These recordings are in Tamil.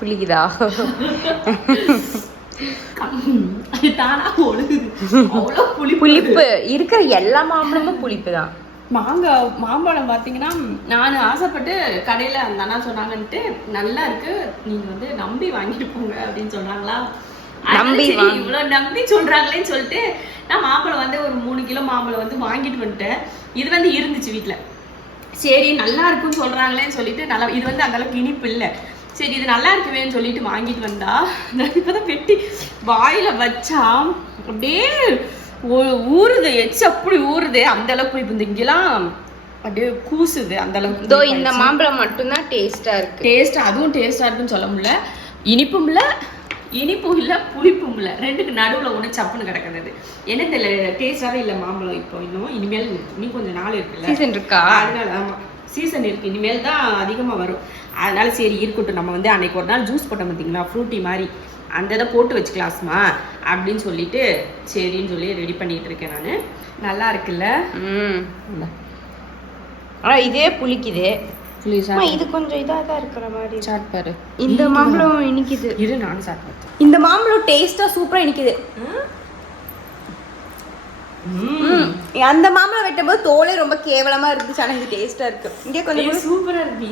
புளிக்குதா? புளிப்பு இருக்கிற எல்லா மாம்பழமும் புளிப்பு தான். மாம்பழம் பார்த்தீங்கன்னா நான் ஆசைப்பட்டு கடையில் அந்த அண்ணா சொன்னாங்கன்ட்டு நல்லா இருக்கு, நீங்க வந்து நம்பி வாங்கிட்டு போங்க அப்படின்னு சொன்னாங்களா. இவ்வளோ நம்பி சொல்றாங்களேன்னு சொல்லிட்டு நான் மாம்பழம் வந்து ஒரு 3 கிலோ மாம்பழம் வந்து வாங்கிட்டு வந்துட்டேன். இது வந்து இருந்துச்சு வீட்டில். சரி நல்லா இருக்குன்னு சொல்றாங்களேன்னு சொல்லிட்டு நல்லா, இது வந்து அந்த அளவுக்கு இனிப்பு இல்லை, சரி இது நல்லா இருக்குவேன்னு சொல்லிட்டு வாங்கிட்டு வந்தா இப்பதான் வெட்டி வாயில வச்சா அப்படியே ஊறுது, எச்சு அப்படி ஊறுது. அந்த அளவுக்கு இப்போ இங்கெல்லாம் அப்படியே கூசுது அந்த அளவுக்கு. இந்த மாம்பழம் மட்டும்தான் டேஸ்டா இருக்கு. டேஸ்ட் அதுவும் டேஸ்டா இருக்குன்னு சொல்ல முடியல, இனிப்பும் இல்லை இனிப்பும் இல்லை புளிப்பும் இல்லை, ரெண்டுக்கு நடுவில் ஒன்று சப்புன்னு கிடக்குது. என்ன தெரியல, டேஸ்டாவே இல்லை மாம்பழம். இப்போ இனிமேல் இன்னும் கொஞ்சம் நாள் இருக்குல்ல, சீசன் இருக்கா, அதனால ஆமாம் சீசன் இருக்கு, இனிமேல் தான் அதிகமாக வரும். அதனால சரி இருக்கட்டும், நம்ம வந்து அன்னைக்கு ஒரு நாள் ஜூஸ் போட்டோம் பார்த்தீங்களா ஃப்ரூட்டி மாதிரி, அந்த இதை போட்டு வச்சுக்கலாஸ்மா அப்படின்னு சொல்லிட்டு சரின்னு சொல்லி ரெடி பண்ணிட்டு இருக்கேன் நான். நல்லா இருக்குல்ல? ஆனால் இதே புளிக்குது. இது கொஞ்சம் இதாக தான் இருக்கிற மாதிரி. சாட் பாரு, இந்த மாம்பழம் இனிக்குது. இரு நானும் சாட் பார்த்தேன். இந்த மாம்பழம் டேஸ்டா சூப்பரா இனிக்குது. அந்த மாம்பழம் வெட்டும் போது தோலே ரொம்ப கேவலமா இருந்துச்சு, ஆனா இது டேஸ்டா இருக்கு. இங்கே கொஞ்சம் சூப்பரா இருக்கு.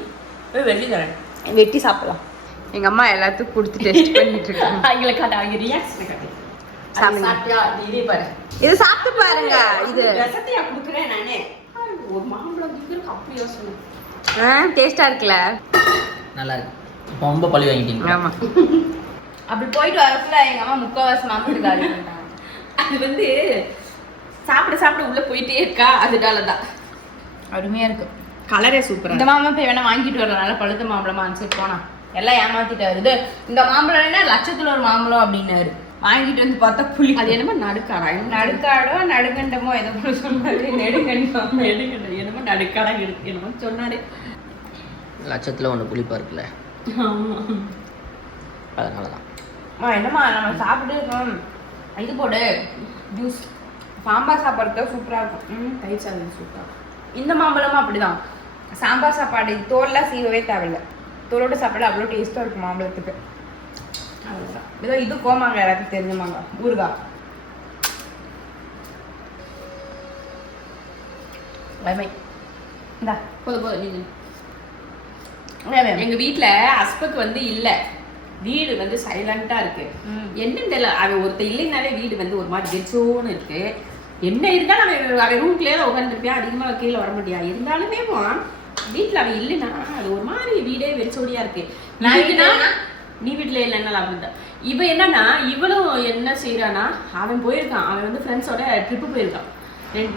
வெட்டி தரேன், வெட்டி சாப்பிடலாம். எங்க அம்மா எல்லாத்துக்கும் கொடுத்து டெஸ்ட் பண்ணிட்டு இருக்காங்க. அவங்கள காட்டு, அவங்க ரியாக்ஷன் காட்டு. சாப்பிட்டியா? இதே பாரு, இது சாப்பிட்டு பாருங்க. இது ரசத்தையா கொடுக்குறேன் நானே. ஒரு மாம்பழம் கொடுக்குறதுக்கு அப்படி யோசனை. டேஸ்டா இருக்குல்ல? நல்லா இருக்கு. இப்போ ரொம்ப பழி வாங்கிட்டீங்க. ஆமா. அப்படி போயிட்டு வரக்குள்ள எங்க அம்மா முக்கால்வாசி மாம்பழம் காலி பண்ணிட்டாங்க. அது வந்து சாப்பிட சாப்பிட உள்ள போயிட்டே இருக்கா, அதனாலதான். அருமையா இருக்கு, கலரே சூப்பரா. இந்த மாம்பழம் போய் வேணா வாங்கிட்டு வரலாம், பழுத்த மாம்பழமா அனுப்பிச்சு போனா எல்லாம் ஏமாத்திட்டாரு. இது இந்த மாம்பழம் என்ன லட்சத்துல ஒரு மாம்பழம் அப்படின்னாரு, வாங்கிட்டு வந்து பார்த்தா புளி. அது என்னமோ நடுக்காடா, நடுக்காடோ நடுகண்டமோ ஏதோ சொன்னாரு. நெடுங்கண்டம் என்னமோ நடுக்காடா இருக்கு என்னமோ சொன்னாரு. லட்சத்துல ஒன்று புளிப்பா இருக்குல்ல, அதனாலதான். என்னம்மா நம்ம சாப்பிட்டு இருக்கோம், இது போடு ஜூஸ், சாம்பார் சாப்பாடுக்கு சூப்பரா இருக்கும். தயிர் சாதம் சூப்பரா. இந்த மாம்பழமும் அப்படிதான், சாம்பார் சாப்பாடு தோல்லாம் சீவவே தேவையில்லை, தோலோட சாப்பாடு அவ்வளோ டேஸ்டா இருக்கும் மாம்பழத்துக்கு. அவ்வளோதான். ஏதோ இது கோமாங்க எல்லாத்துக்கும் தெரிஞ்சுமாங்க, ஊறுகாய் வைமை. இந்தா போதும் நீங்க. எங்க வீட்டுல அஸ்பக்கு வந்து இல்ல, வீடு வந்து சைலண்டா இருக்கு. என்னன்னு தெரியல, அவன் ஒருத்தர் இல்லைனாலே வீடு வந்து ஒரு மாதிரி கெச்சோன்னு இருக்கு. என்ன இருந்தாலும் அவன் ரூம்குள்ளேயே தான் உட்காந்துருப்பியா, அதிகமா கீழே வர முடியா. இருந்தாலுமே வீட்டுல அவன் இல்லைன்னா அது ஒரு மாதிரி வீடே வெறிச்சோடியா இருக்கு. நீ வீட்டுல இல்லைன்னா அப்படிதான். இவ என்னன்னா இவளும் என்ன செய்யறானா, அவன் போயிருக்கான், அவன் வந்து ஃப்ரெண்ட்ஸோட ட்ரிப்பு போயிருக்கான்.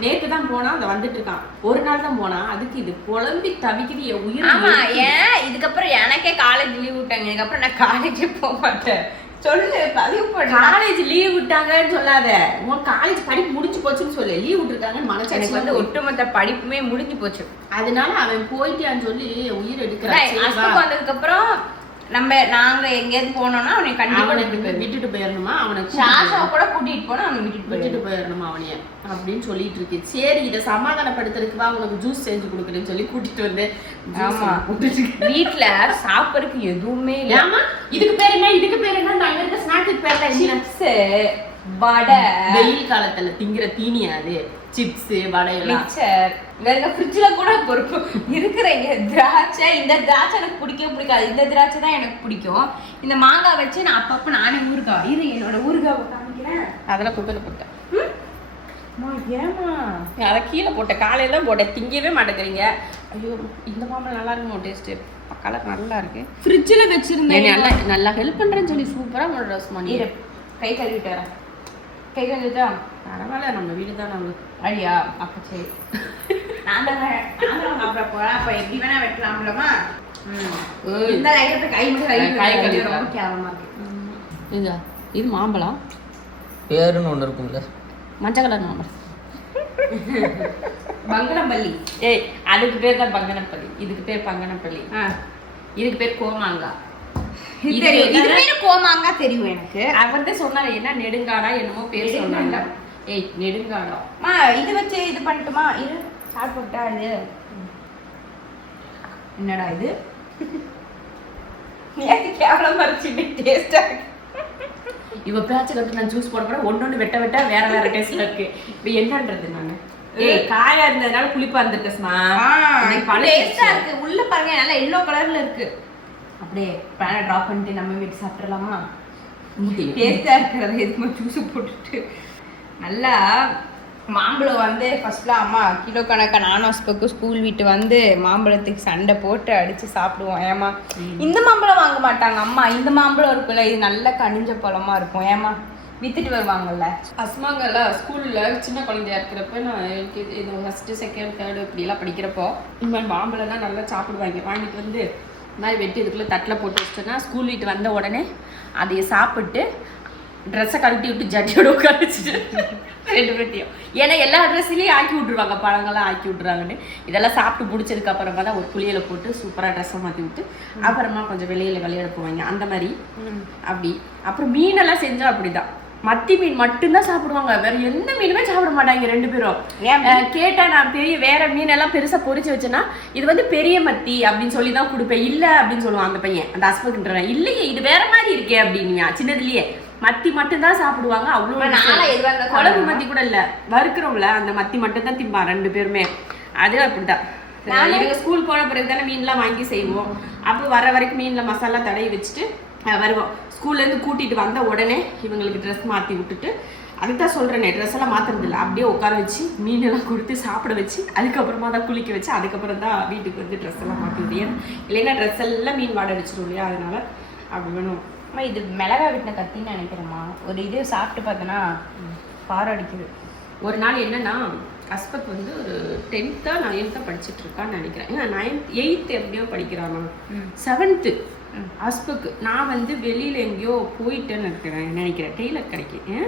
நேற்று தான் போனா, அந்த வந்துட்டு இருக்கான். ஒரு நாள் தான் போனா, அதுக்கு இது புலம்பி தவிக்குது என் உயிர். ஆமா, ஏன் இதுக்கப்புறம் எனக்கே காலேஜ் லீவ் விட்டாங்க, இதுக்கப்புறம் நான் காலேஜே போக மாட்டேன். சொல்லு, பதிவு பண்ணு. காலேஜ் லீவ் விட்டாங்கன்னு சொல்லாத, உன் காலேஜ் படிப்பு முடிஞ்சு போச்சுன்னு சொல்லு. லீவ் விட்டுருக்காங்கன்னு மனசு. எனக்கு வந்து ஒட்டுமொத்த படிப்புமே முடிஞ்சு போச்சு. அதனால அவன் போயிட்டான்னு சொல்லி உயிர் எடுக்கிறான். வந்ததுக்கு அப்புறம் நாங்க எங்கேயாவது போனோம்னா அவனை கண்டிப்பா விட்டுட்டு போயிடணுமா, அவனுக்கு சாஷாவை கூட கூட்டிட்டு போனா அவனை விட்டுட்டு போயிடணுமா அவனைய அப்படின்னு சொல்லிட்டு இருக்கு. சரி, இதை சமாதானப்படுத்துறதுக்கு தான் உனக்கு ஜூஸ் செஞ்சு கொடுக்குறேன்னு சொல்லி கூட்டிட்டு வந்து. ஆமா, வீட்டுல சாப்பிடறதுக்கு எதுவுமே இல்லை. ஆமா, இதுக்கு பேர் என்ன, இதுக்கு பேர் என்ன, அங்க இருக்க ஸ்நாக்ஸுக்கு பேர் சிப்ஸ், வடை, வெயில் காலத்துல திங்கிற தீனி, அது சிப்ஸ் வடை மிக்சர். ஃப்ரிட்ஜ்ல கூட பொறுப்பு இருக்கிற திராட்சை, இந்த திராட்சை எனக்கு பிடிக்கவே பிடிக்காது, இந்த திராட்சை தான் எனக்கு பிடிக்கும். இந்த மாங்காய் வச்சு நான் அப்பப்ப நானே ஊறுகாய், இது என்னோட ஊறுகாவை காமிக்கிறேன். அதெல்லாம் குப்பையில போட்டேன். ஏமா அதை கீழே போட்டேன், காலையில தான் போட்டேன், திங்கவே மாட்டேங்கிறீங்க. ஐயோ, இந்த மாம்பழம் நல்லா இருக்குமோ, டேஸ்ட் கலர் நல்லா இருக்கு. ஃப்ரிட்ஜில் வச்சிருந்தேன், நல்லா நல்லா ஹெல்ப் பண்றேன்னு சொல்லி சூப்பரா உங்களோட ட்ரெஸ் பண்ணி. கை கழுவிட்டு வரேன். கை கழுவிட்டா பரவாயில்ல, நம்ம வீடு தான் நம்ம. ஐயா, அப்ப சரி, நான் சாப்பிட போறேன். அப்ப எப்படி வேணா வெட்டலாம்லமா. இந்த லைட்டை கை மட்டும் கை கழுவி ரொம்ப கேவலமா இருக்கு. இது மாம்பழம் பேருன்னு ஒன்று இருக்கும்ல, மஞ்சள் கலர் மாம்பழம். பங்கனப்பள்ளி. ஏய், அதுக்கு பேர் தான் பங்கனப்பள்ளி, இதுக்கு பேர் பங்கனப்பள்ளி, இதுக்கு பேர் கோமாங்கா. இது பேரு கோமாங்கா தெரியும் எனக்கு. அவன் தான் சொன்னாரு, என்ன நெடுங்காடா என்னமோ பேர் சொன்னாங்க. ஏய், நெடுங்காடா. இது வச்சு இது பண்ணட்டுமா, இது சாப்பிட்டா. இது என்னடா இது, நேற்று கேவலமா இருந்துச்சு, டேஸ்டா இருக்கு. இவ பேச்சை கட்டு நான் ஜூஸ் போட ஒன்னொன்னு வெட்ட வெட்ட வேற வேற டேஸ்ட்ல இருக்கு. இப்போ என்னன்றது நானு காயா இருந்ததுனால புளிப்பா இருந்துட்டுமா டேஸ்டா இருக்கு. உள்ள பாருங்க நல்லா எல்லோ கலர்ல இருக்கு. அப்படியே பேனை ட்ராப் பண்ணிட்டு நம்ம வீட்டு சாப்பிடலாமா? டேஸ்டா இருக்கிறது எதுவுமே ஜூஸ் போட்டுட்டு நல்லா மாம்பழம் வந்து ஃபர்ஸ்ட்லாம் அம்மா கிலோ கணக்கா நானும் ஹஸ்பக்கும் ஸ்கூல் விட்டு வந்து மாம்பழத்துக்கு சண்டை போட்டு அடிச்சு சாப்பிடுவோம். ஏமா இந்த மாம்பழம் வாங்க மாட்டாங்க அம்மா, இந்த மாம்பழம் இருக்குல்ல இது நல்ல கனிஞ்ச பழமா இருக்கும், ஏமா வித்துட்டு வருவாங்கல்ல. அஸ்மாங்கல்ல ஸ்கூலில் சின்ன குழந்தையா இருக்கிறப்ப நான் இது ஃபஸ்ட்டு செகண்ட் தேர்டு இப்படிலாம் படிக்கிறப்போ இந்த மாதிரி மாம்பழம்லாம் நல்லா சாப்பிடுவாங்க. வாங்கிட்டு வந்து இந்த மாதிரி வெட்டி இதுக்குள்ளே தட்டில் போட்டு வச்சிட்டோன்னா ஸ்கூல் வீட்டு வந்த உடனே அதையை சாப்பிட்டு ட்ரெஸ்ஸை கழட்டி விட்டு ஜட்டியோட உட்கார வச்சுட்டு 2 பேர்த்தையும், ஏன்னா எல்லா ட்ரெஸ்ஸிலையும் ஆக்கி விட்ருவாங்க, பழங்கள்லாம் ஆக்கி விட்ருவாங்கன்னு. இதெல்லாம் சாப்பிட்டு முடிச்சதுக்கு அப்புறமா தான் ஒரு புளியில் போட்டு சூப்பராக ட்ரெஸ்ஸை மாற்றி விட்டு அப்புறமா கொஞ்சம் வெளியில் விளையாட போவாங்க. அந்த மாதிரி அப்படி. அப்புறம் மீனெல்லாம் செஞ்சால் அப்படிதான், மத்தி மீன் மட்டும்தான் சாப்பிடுவாங்க, வேற எந்த மீனுமே சாப்பிட மாட்டாங்க 2 பேரும். கேட்டா நான் வேற மீனெல்லாம் பெருசா பொரிச்சு வச்சேன்னா இது வந்து பெரிய மத்தி அப்படின்னு சொல்லி தான் கொடுப்பேன். இல்ல அப்படின்னு சொல்லுவான் அந்த பையன், அந்த ஹஸ்பண்ட். இல்லையே இது வேற மாதிரி இருக்கே அப்படின்னு. சின்னதுலயே மத்தி மட்டும்தான் சாப்பிடுவாங்க. அவ்வளவு குழம்பு மத்தி கூட இல்ல, வறுக்கிறோம்ல அந்த மத்தி மட்டும் தான் திம்பா 2 பேருமே. அது அப்படிதான். இவங்க ஸ்கூல் போன பிறகு தானே மீன்லாம் வாங்கி செய்வோம். அப்போ வர வரைக்கும் மீன்ல மசாலா தடவி வச்சுட்டு வருவோம். ஸ்கூல்லேருந்து கூட்டிகிட்டு வந்த உடனே இவங்களுக்கு ட்ரெஸ் மாற்றி விட்டுட்டு, அதுக்கு தான் சொல்கிறேனே ட்ரெஸ் எல்லாம் மாற்றுறது இல்லை, அப்படியே உட்கார வச்சு மீனெல்லாம் கொடுத்து சாப்பிட வச்சு அதுக்கப்புறமா தான் குளிக்க வச்சு அதுக்கப்புறம் தான் வீட்டுக்கு வந்து ட்ரெஸ் எல்லாம் மாற்றி விட்டு. இல்லைன்னா ட்ரெஸ் எல்லாம் மீன் வாடை அடிச்சிடும் இல்லையா, அதனால அப்படி வேணும். அம்மா இது மிளகா விட்டின கத்தின்னு நினைக்கிறேம்மா. ஒரு இது சாப்பிட்டு பார்த்தோன்னா பாரம் அடிக்குது. ஒரு நாள் என்னன்னா அஸ்பத் வந்து ஒரு 10th 9th படிச்சுட்டு இருக்கான்னு நினைக்கிறேன். ஏன்னா 9th 8th எப்படியோ படிக்கிறானா, 7th அஸ்புக்கு நான் வந்து வெளியில எங்கேயோ போயிட்டேன்னு நினைக்கிறேன் டெய்லர் கடைக்கு.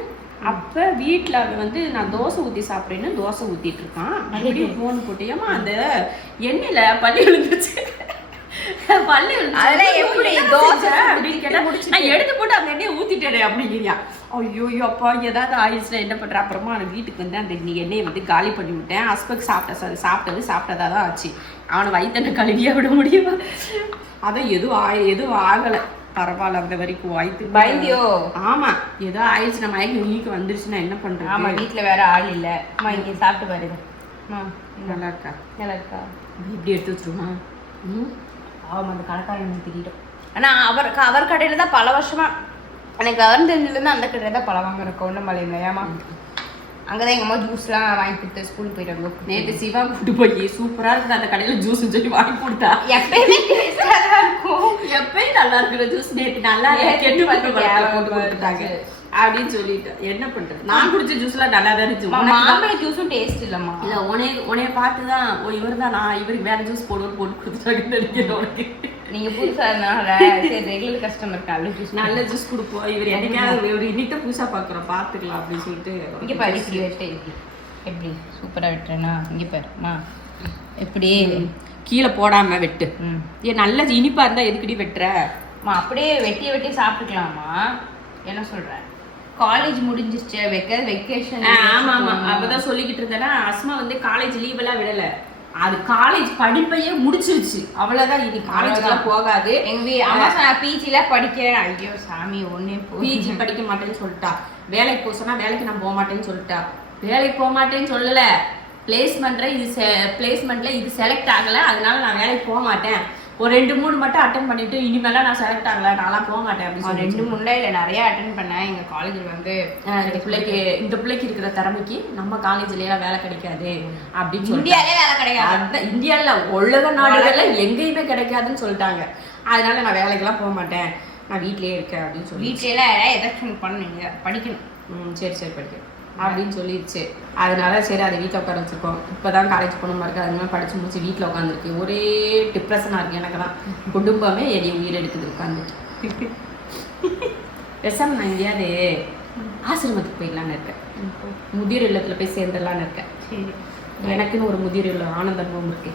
அப்போ வீட்டில் அவன் வந்து நான் தோசை ஊற்றி சாப்பிட்றேன்னு தோசை ஊற்றிட்டு இருக்கான். மறுபடியும் ஃபோன் போட்டியாமா அந்த எண்ணெயில் பள்ளி விழுந்துச்சு, பள்ளி அதெல்லாம் எப்படி தோசை அப்படின்னு கேட்டால் நான் எடுத்து போட்டு அந்த எண்ணெயை ஊற்றிட்டேன் அப்படிங்கிறியா. ஐயோ அப்பா ஏதாவது ஆயிடுச்சுன்னா என்ன பண்ணுறேன். அப்புறமா நான் வீட்டுக்கு வந்து அந்த எண்ணெயை வந்து காலி பண்ணி விட்டேன். ஹஸ்பண்ட் சாப்பிட்டதா தான் ஆச்சு. அவனை வயிற்று கழுவியாக விட முடியுமா? அதான் எதுவும் ஆகலை, பரவாயில்ல அந்த வரைக்கும் வாய்த்து பயந்தியோ. ஆமா ஏதோ ஆயிடுச்சு, நம்ம நீக்கு வந்துருச்சுன்னா என்ன பண்றது. ஆமா வீட்டுல வேற ஆள் இல்ல. அம்மா இங்க சாப்பிட்டு பாருங்க. நல்லா இருக்கா? நல்லா இருக்கா? இப்படி எடுத்து வச்சிருமா? ஆமா அந்த கடைக்காரன் திட்டோம். ஆனா அவர் கடையில தான் பல வருஷமா எனக்கு அவர் தெரிஞ்சதுலேருந்து அந்த கடையில தான் பழம் வாங்க இருக்கும். ஒன்றும் மலையில ஏமா அங்கதான் எங்க அம்மா ஜூஸ்லாம் வாங்கி கொடுத்து ஸ்கூலுக்கு போயிட்டாங்க. நேற்று சிவா கூட்டு போய் சூப்பரா இருக்குது அந்த கடையில ஜூஸ் சொல்லி வாங்கி கொடுத்தா. எப்பயுமே டேஸ்டா தான் இருக்கும், எப்பயும் நல்லா இருக்கிற ஜூஸ் நேற்று நல்லா கெட்டு போட்டு கொடுத்துட்டாங்க அப்படின்னு சொல்லிட்டு என்ன பண்றது. நான் குடிச்ச ஜூஸ்லாம் நல்லா தான் இருந்துச்சு. மாம்பழ ஜூஸும் டேஸ்ட் இல்லம்மா. இல்ல உனைய பார்த்துதான் இவர் தான் நான் இவருக்கு வேற ஜூஸ் போட்டு கொடுத்துட்டாங்கன்னு நினைக்கிறேன். உனக்கு நீங்க புதுசா இருந்தால சரி ரெகுலர் கஸ்டமர் நல்ல ஜூஸ் கொடுப்போம். இவர் என்னைக்காவது ஒரு இன்னிட்ட புதுசா பாக்குறோம் பாத்துக்கலாம் அப்படின்னு சொல்லிட்டு. இங்க பாரு இப்படி வெட்ட எப்படி சூப்பரா வெட்டுறேன்னா இங்க பாருமா எப்படி கீழே போடாம வெட்டு. ஏன் நல்ல இனிப்பா இருந்தா எதுக்கடி வெட்டுற? அப்படியே வெட்டி சாப்பிட்டுக்கலாமா? என்ன சொல்ற? காலேஜ் முடிஞ்சிருச்சு, வெக்கேஷன். ஆமா ஆமா அப்பதான் சொல்லிக்கிட்டு இருந்தேன்னா அஸ்மா வந்து காலேஜ் லீவ் எல்லாம் விடல, அது காலேஜ் படிப்பையே முடிச்சிருச்சு. அவ்வளவுதான், இனி காலேஜ்லாம் போகாது. எங்க அம்மா பிஜில படிக்கிறேன். ஐயோ சாமி ஒன்னே பிஜி படிக்க மாட்டேன்னு சொல்லிட்டா. வேலைக்கு போக சொன்னா வேலைக்கு நான் போக மாட்டேன்னு சொல்லிட்டா. வேலைக்கு போக மாட்டேன்னு சொல்லல, பிளேஸ்மெண்ட்ல இது செலக்ட் ஆகல, அதனால நான் வேலைக்கு போக மாட்டேன். ஒரு 2-3 மட்டும் அட்டன் பண்ணிட்டு இனிமேலாம் நான் செலக்ட் ஆகல, நான்லாம் போக மாட்டேன் அப்படின்னு சொல்லி 2-3 இல்லை நிறைய அட்டன் பண்ணேன். எங்க காலேஜில் வந்து இந்த பிள்ளைக்கு இருக்கிற திறமைக்கு நம்ம காலேஜ்லயே வேலை கிடைக்காது அப்படின்னு சொல்லி இந்தியாலே வேலை கிடைக்காது. இந்தியாவில் உலக நாடுகள்ல எங்கேயுமே கிடைக்காதுன்னு சொல்லிட்டாங்க. அதனால நான் வேலைக்கெல்லாம் போக மாட்டேன், நான் வீட்லயே இருக்கேன் அப்படின்னு சொல்லி. வீட்ல ஏதாச்சும் பண்ணுங்க, படிக்கணும். சரி படிக்கணும் அப்படின்னு சொல்லிடுச்சு. அதனால சரி அதை வீட்டில் உட்கார வச்சுருக்கோம். இப்போதான் காலேஜ் போகணுமா இருக்குது, அதனால படிச்சு முடிச்சு வீட்டில் உட்காந்துருக்கு. ஒரே டிப்ரெஷனாக இருக்குது எனக்கு தான். குடும்பமே எடி உயிர் எடுக்குது உட்காந்துட்டு. பெசாம நான் எங்கேயாவது ஆசிரமத்துக்கு போயிடலான்னு இருக்கேன், முதியோர் இல்லத்தில் போய் சேர்ந்துடலான்னு இருக்கேன். எனக்குன்னு ஒரு முதியோர் இல்லம் ஆனந்தமும் இருக்கு,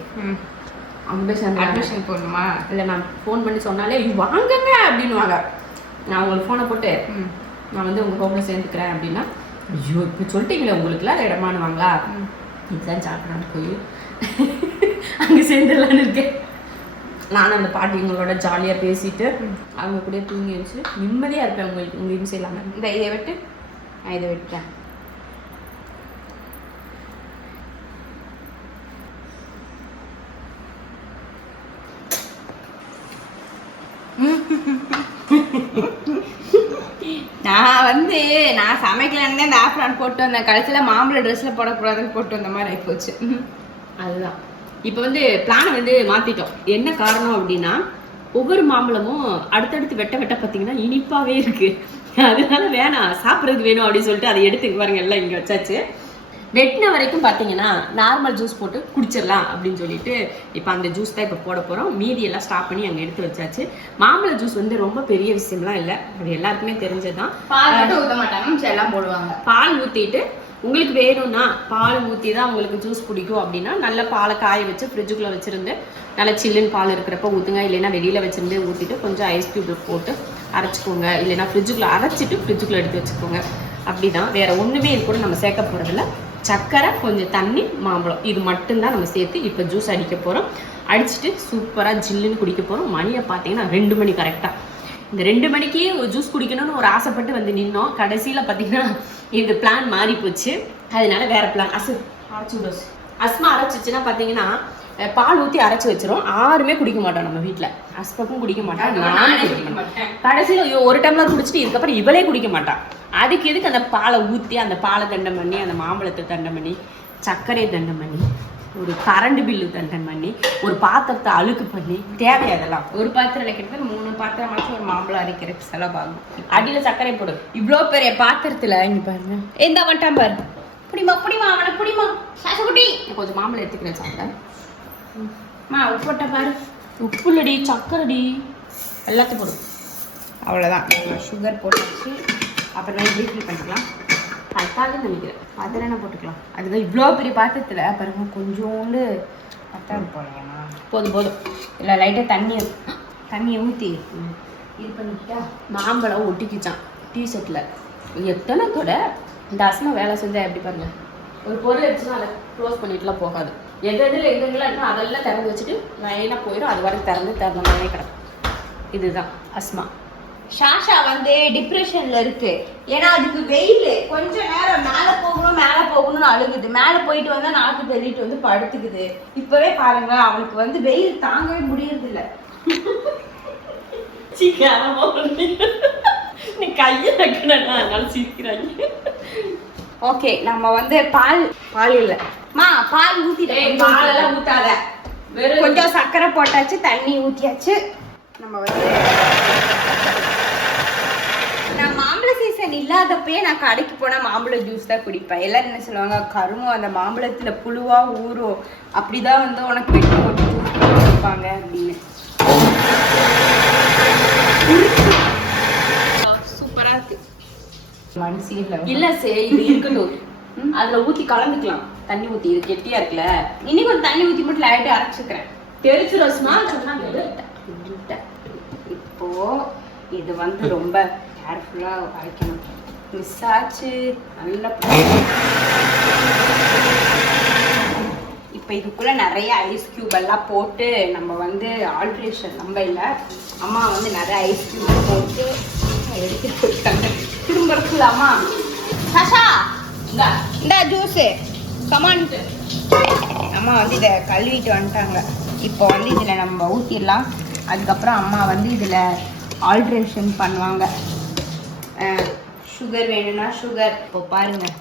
அங்கே போய் சேர்ந்து அட்மிஷன் போடணுமா? இல்லை நான் ஃபோன் பண்ணி சொன்னாலே வாங்குங்க அப்படின்வாங்க. நான் உங்களுக்கு ஃபோனை போட்டு நான் வந்து உங்கள் ஹோமில் சேர்ந்துக்கிறேன் அப்படின்னா, ஐயோ இப்போ சொல்லிட்டீங்களே உங்களுக்குலாம் இடமானுவாங்களா, இதுதான் சாப்பிடான்னு போய் அங்கே சேர்ந்துடலான்னு இருக்கேன். நானும் அந்த பாட்டிங்களோட ஜாலியாக பேசிட்டு அவங்க கூட தூங்கி வச்சு நிம்மதியாக இருப்பேன். உங்கள் இம்சை இல்லாமல். இந்த இதை விட்டு நான் இதை விட்டேன். நான் சமைக்கலன்னு இந்த ஆப்ரான் போட்டு வந்தேன். கடைசியில் மாம்பழ ட்ரெஸ்ல போடக்கூடாதுன்னு போட்டு வந்த மாதிரி ஆகிப்போச்சு. அதுதான் இப்போ வந்து பிளானை வந்து மாற்றிட்டோம். என்ன காரணம் அப்படின்னா ஒவ்வொரு மாம்பழமும் அடுத்தடுத்து வெட்ட வெட்ட பார்த்தீங்கன்னா இனிப்பாகவே இருக்குது. அதனால வேணாம், சாப்பிட்றதுக்கு வேணும் அப்படின்னு சொல்லிட்டு அதை எடுத்துக்கு பாருங்க எல்லாம் இங்கே வச்சாச்சு. வெட்டின வரைக்கும் பார்த்தீங்கன்னா நார்மல் ஜூஸ் போட்டு குடிச்சிடலாம் அப்படின்னு சொல்லிட்டு இப்போ அந்த ஜூஸ் தான் இப்போ போட போகிறோம். மீதியெல்லாம் ஸ்டாப் பண்ணி அங்கே எடுத்து வச்சாச்சு. மாம்பழ ஜூஸ் வந்து ரொம்ப பெரிய விஷயம்லாம் இல்லை, அது எல்லாருக்குமே தெரிஞ்சதுதான். பால் ஊற்ற மாட்டாங்க, எல்லாம் போடுவாங்க. பால் ஊற்றிட்டு உங்களுக்கு வேணும்னா பால் ஊற்றி தான் உங்களுக்கு ஜூஸ் பிடிக்கும் அப்படின்னா நல்ல பாலை காய வச்சு ஃப்ரிட்ஜுக்குள்ளே வச்சுருந்து நல்லா சில்லுன்னு பால் இருக்கிறப்ப ஊற்றுங்க. இல்லைன்னா வெளியில் வச்சுருந்து ஊற்றிட்டு கொஞ்சம் ஐஸ் க்யூப் போட்டு அரைச்சிக்கோங்க. இல்லைன்னா ஃப்ரிட்ஜுக்குள்ளே அரைச்சிட்டு ஃப்ரிட்ஜுக்குள்ளே எடுத்து வச்சுக்கோங்க. அப்படி தான், வேறு ஒன்றுமே இது கூட நம்ம சேர்க்க போகிறதில்ல. சர்க்கரை, கொஞ்சம் தண்ணி, மாம்பழம், இது மட்டும்தான் நம்ம சேர்த்து இப்போ ஜூஸ் அடிக்க போகிறோம். அடிச்சுட்டு சூப்பராக ஜில்லுன்னு குடிக்க போகிறோம். மணியை பார்த்தீங்கன்னா 2 மணி கரெக்டாக. இந்த 2 மணிக்கு ஜூஸ் குடிக்கணும்னு ஒரு ஆசைப்பட்டு வந்து நின்னோம். கடைசியில் பார்த்தீங்கன்னா இந்த பிளான் மாறி போச்சு. அதனால வேற பிளான். அஸ்மா அரைச்சிச்சுன்னா பார்த்தீங்கன்னா பால் ஊற்றி அரைச்சி வச்சிரும். யாருமே குடிக்க மாட்டோம் நம்ம வீட்டில். அஸ்மாக்கும் குடிக்க மாட்டான், நானே குடிக்க மாட்டேன். கடைசியில் ஒரு டம்ளர் குடிச்சிட்டு இதுக்கப்புறம் இவளே குடிக்க மாட்டான். அதுக்கு எதுக்கு அந்த பாலை ஊற்றி அந்த பாலை தண்டம் பண்ணி அந்த மாம்பழத்தை தண்டம் பண்ணி சர்க்கரையை தண்டம் பண்ணி ஒரு கரண்ட் பில்லு தண்டம் பண்ணி ஒரு பாத்திரத்தை அழுக்கு பண்ணி தேவை? அதெல்லாம் ஒரு பாத்திரம் கிட்டத்தட்ட 3 பாத்திரம் வச்சு ஒரு மாம்பழம் அரைக்கிறதுக்கு செலவாகும். அடியில் சர்க்கரை போடு. இவ்வளோ பெரிய பாத்திரத்தில் இங்கே பாருங்க. எந்த வட்டம் பாரு. புடிமா புடிமா அவனை புடிமா சாசகுட்டி. கொஞ்சம் மாம்பழம் எடுத்துக்கிறேன் சாப்பிட. உப்பு போட்ட பாரு. உப்பு இல்லடி, சர்க்கரைடி, எல்லாத்தையும் போடும். அவ்வளோதான், சுகர் போட்டாச்சு. அப்புறம் ரீஃபில் பண்ணிக்கலாம். கரெக்டாக நினைக்கிறேன். அதில் என்ன போட்டுக்கலாம். அதுதான் இவ்வளோ பெரிய பாத்திரத்தில் பாருங்க கொஞ்சோண்டு பத்தாது போடலாமா? போதும் போதும். இல்லை லைட்டாக தண்ணியை ஊற்றி இது பண்ணிக்கிட்டா. மாம்பழம் ஒட்டிக்கிச்சான் டீஷர்ட்டில். எத்தனை தொட இந்த அஸ்மா வேலை செஞ்சா எப்படி பாருங்க. ஒரு பொருள் எடுத்துன்னா அதை க்ளோஸ் பண்ணிட்டுலாம் போகாது. எதில் எங்கெங்கெல்லாம் இருக்கோ அதெல்லாம் திறந்து வச்சுட்டு லைனாக போயிடும். அது வரைக்கும் திறந்த மாதிரியே கிடக்கும். இதுதான் அஸ்மா. ஷாஷா வந்து டிப்ரெஷன்ல இருக்கு. ஏன்னா அதுக்கு வெயில் கொஞ்ச நேரம் மேலே போகணும்னு அழுகுது. மேலே போயிட்டு வந்தா நாக்கு தள்ளிட்டு வந்து படுத்துக்குது. இப்பவே பாருங்க அவனுக்கு வந்து வெயில் தாங்கவே முடியறது இல்லை. நீ கையை வைக்கணும், அதனால சிரிக்கிறாங்க. ஓகே, நம்ம வந்து பால் இல்லை பால் ஊத்திட்டேன். பாலெல்லாம் ஊத்தாத, கொஞ்சம் சர்க்கரை போட்டாச்சு, தண்ணி ஊற்றியாச்சு. நம்ம வந்து நான் மாம்பழ சீசன் இல்லாதப்பயே நான் கடைக்கு போனால் மாம்பழ ஜூஸ் தான் குடிப்பேன். எல்லாரும் என்ன சொல்லுவாங்க, கருமம் அந்த மாம்பழத்தில் புழுவா ஊறும், அப்படிதான் வந்து உனக்கு வெட்டி போட்டு ஜூஸ் கொடுப்பாங்க அப்படின்னு. சூப்பராக இருக்கு. மனசில் இல்லை இது இருக்கட்டும். அதில் ஊற்றி கலந்துக்கலாம். தண்ணி ஊற்றி, இது கெட்டியாக இருக்குல்ல, இன்னைக்கு ஒரு தண்ணி ஊற்றி மட்டும் லைட்டாக அரைச்சிக்கிறேன். தெரிச்சு ரசமா சொன்னாங்க. இப்போ இது வந்து ரொம்ப கேர்ஃபுல்லாக அரைக்கணும். மிஸ் ஆச்சு நல்லா. இப்போ இதுக்குள்ளே நிறைய ஐஸ் க்யூப் எல்லாம் போட்டு நம்ம வந்து ஆல்ட்ரேஷன் நம்ம இல்லை, அம்மா வந்து நிறைய ஐஸ் க்யூப் போட்டு எடுத்து போட்டாங்க. திரும்ப இருக்கலாமா சஷா? இந்த ஜூஸு கமான்ட்டு அம்மா வந்து இதை கழுவிட்டு வந்துட்டாங்க. இப்போ வந்து இதில் நம்ம ஊற்றிடலாம். அதுக்கப்புறம் அம்மா வந்து இதில் ஆல்ட்ரேஷன் பண்ணுவாங்க. சுகர் வேணும்னா சுகர். இப்போ பாருங்கள்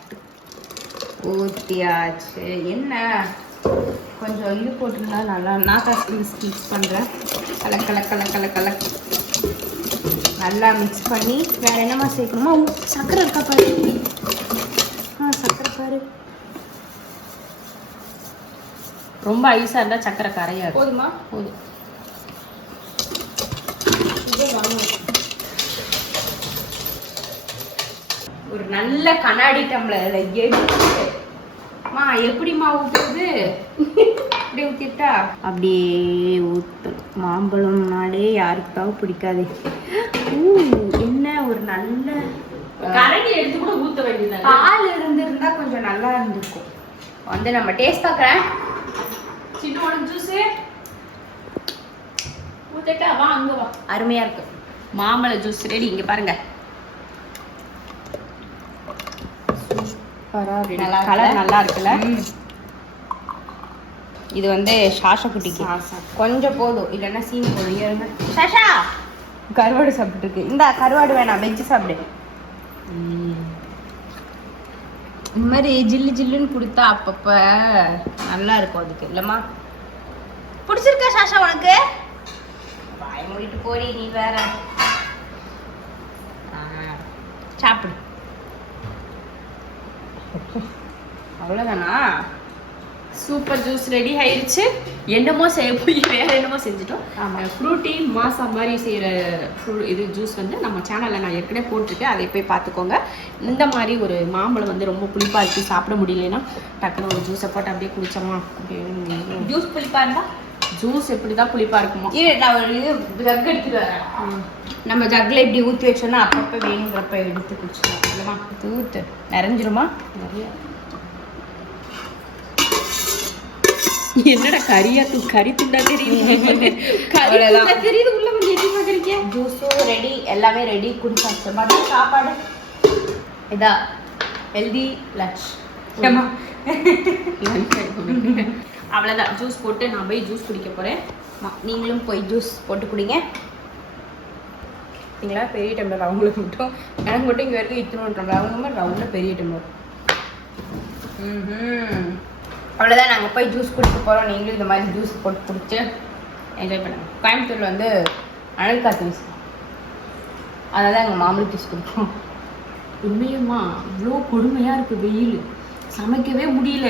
ஊற்றியாச்சு. என்ன கொஞ்சம் இது போட்டுருந்தா நல்லா. நான் மிக்ஸ் பண்ணுறேன். கலக் நல்லா மிக்ஸ் பண்ணி வேறு என்னம்மா சேர்க்கணுமா? சர்க்கரை இருக்கா பாரு. சர்க்கரை பாரு. ரொம்ப ஐஸாக இருந்தால் சர்க்கரை கரையாது. போதுமா? போதும். ஒரு நல்ல கண்ணாடி டம்ளர்ல எடுத்துமா. எப்படிமா ஊற்றுறது? இப்படி ஊற்றிட்டா அப்படியே ஊற்றும். மாம்பழம்னாலே யாருக்காவது பிடிக்காது. என்ன ஒரு நல்ல கரண்டி எடுத்து கூட ஊற்ற வேண்டியது. பால் இருந்திருந்தா கொஞ்சம் நல்லா இருந்திருக்கும். வந்து நம்ம டேஸ்ட் பார்க்குறேன். சின்ன ஜூஸு கொடுத்துட்டா வா அங்க வா. அருமையா இருக்கு. மாம்பழ ஜூஸ் ரெடி. இங்க பாருங்க. நல்லா கலர் நல்லா இருக்குல்ல? இது வந்து சாஷா குட்டிக்கு கொஞ்சம் போதும், இல்லைன்னா சீனி போதும். ஏறுங்க சாஷா, கருவாடு சாப்பிட்டு இருக்கு. இந்த கருவாடு வேணாம், வெஜ்ஜு சாப்பிடு. இந்த மாதிரி ஜில்லு ஜில்லுன்னு கொடுத்தா அப்பப்ப நல்லா இருக்கும் அதுக்கு இல்லம்மா. பிடிச்சிருக்கா சாஷா உனக்கு? வாய் மூடிட்டு போடி நீ வேற. சாப்பிடு. அவ்வளோதானா? சூப்பர் ஜூஸ் ரெடி ஆயிடுச்சு. என்னமோ செய்ய போய் வேற என்னமோ செஞ்சுட்டோம். ஃப்ரூட்டி மாசா மாதிரி செய்கிற இது ஜூஸ் வந்து நம்ம சேனலில் நான் ஏற்கனவே போட்டிருக்கேன், அதை போய் பார்த்துக்கோங்க. இந்த மாதிரி ஒரு மாம்பழம் வந்து ரொம்ப புளிப்பாக இருக்குது, சாப்பிட முடியலன்னா டக்குன்னு ஒரு ஜூஸை போட்டு அப்படியே குடிச்சோமா. ஜூஸ் புளிப்பா இருந்தா ஜூஸ் எப்படி தான் புளிப்பாக இருக்குமோ. நான் ஒரு இது ஜக் எடுத்துட்டு வரேன். நம்ம ஜக்கில் இப்படி ஊற்றி வச்சோன்னா அப்பப்போ வேணுங்கிறப்ப எடுத்து குடிச்சிக்கலாம் இல்லைம்மா? ஊற்று நிறைஞ்சிருமா? நிறைய. என்னடா கறி துண்டா தெரியுது. தெரியுது உள்ள வந்து எட்டி பார்க்குறீங்க. ஜூஸும் ரெடி, எல்லாமே ரெடி. குடிச்சாச்சு. மதியம் சாப்பாடு இதா ஹெல்தி லஞ்ச். அவ்வளோதான். ஜூஸ் போட்டு நான் போய் ஜூஸ் குடிக்க போகிறேன். நீங்களும் போய் ஜூஸ் போட்டு குடிங்க. நீங்களா பெரிய டம்ளர், அவங்களுக்கு மட்டும் எனக்கு மட்டும் இங்கே வரைக்கும் இத்தனை டம்ளர், அவங்க மாதிரி ரவுண்டில் பெரிய டம்ளர். அவ்வளோதான். நாங்கள் போய் ஜூஸ் குடிக்க போகிறோம். நீங்களும் இந்த மாதிரி ஜூஸ் போட்டு குடிச்சு என்ஜாய் பண்ணுங்க. கோயம்புத்தூரில் வந்து அனல் காற்று வீசும், அதனால எங்கள் மாம்பழம் ஜூஸ் குடிப்போம். உண்மையுமா இவ்வளோ கொடுமையாக இருக்குது. வெயில் சமைக்கவே முடியல.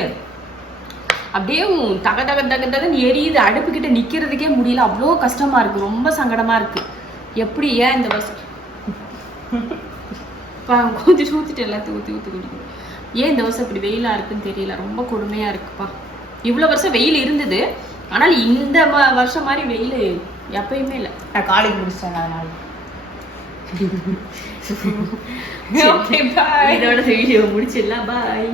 அப்படியே தக தக தக தகன்னு எரியுது. அடுப்புக்கிட்ட நிற்கிறதுக்கே முடியல. அவ்வளோ கஷ்டமாக இருக்குது. ரொம்ப சங்கடமாக இருக்குது. எப்படி ஏன் இந்த வருஷம் கொஞ்சம் ஊற்றிட்டு எல்லாத்தையும் ஊற்றி குடிக்கும். ஏன் இந்த வருஷம் இப்படி வெயிலாக இருக்குன்னு தெரியல. ரொம்ப கொடுமையாக இருக்குப்பா. இவ்வளோ வருஷம் வெயில் இருந்தது, ஆனால் இந்த வருஷம் மாதிரி வெயில் எப்பயுமே இல்லை. நான் காலேஜ் முடிச்சிட்டேன் அதனால. இதோட வீடியோ முடிச்சிடலாம். பாய்.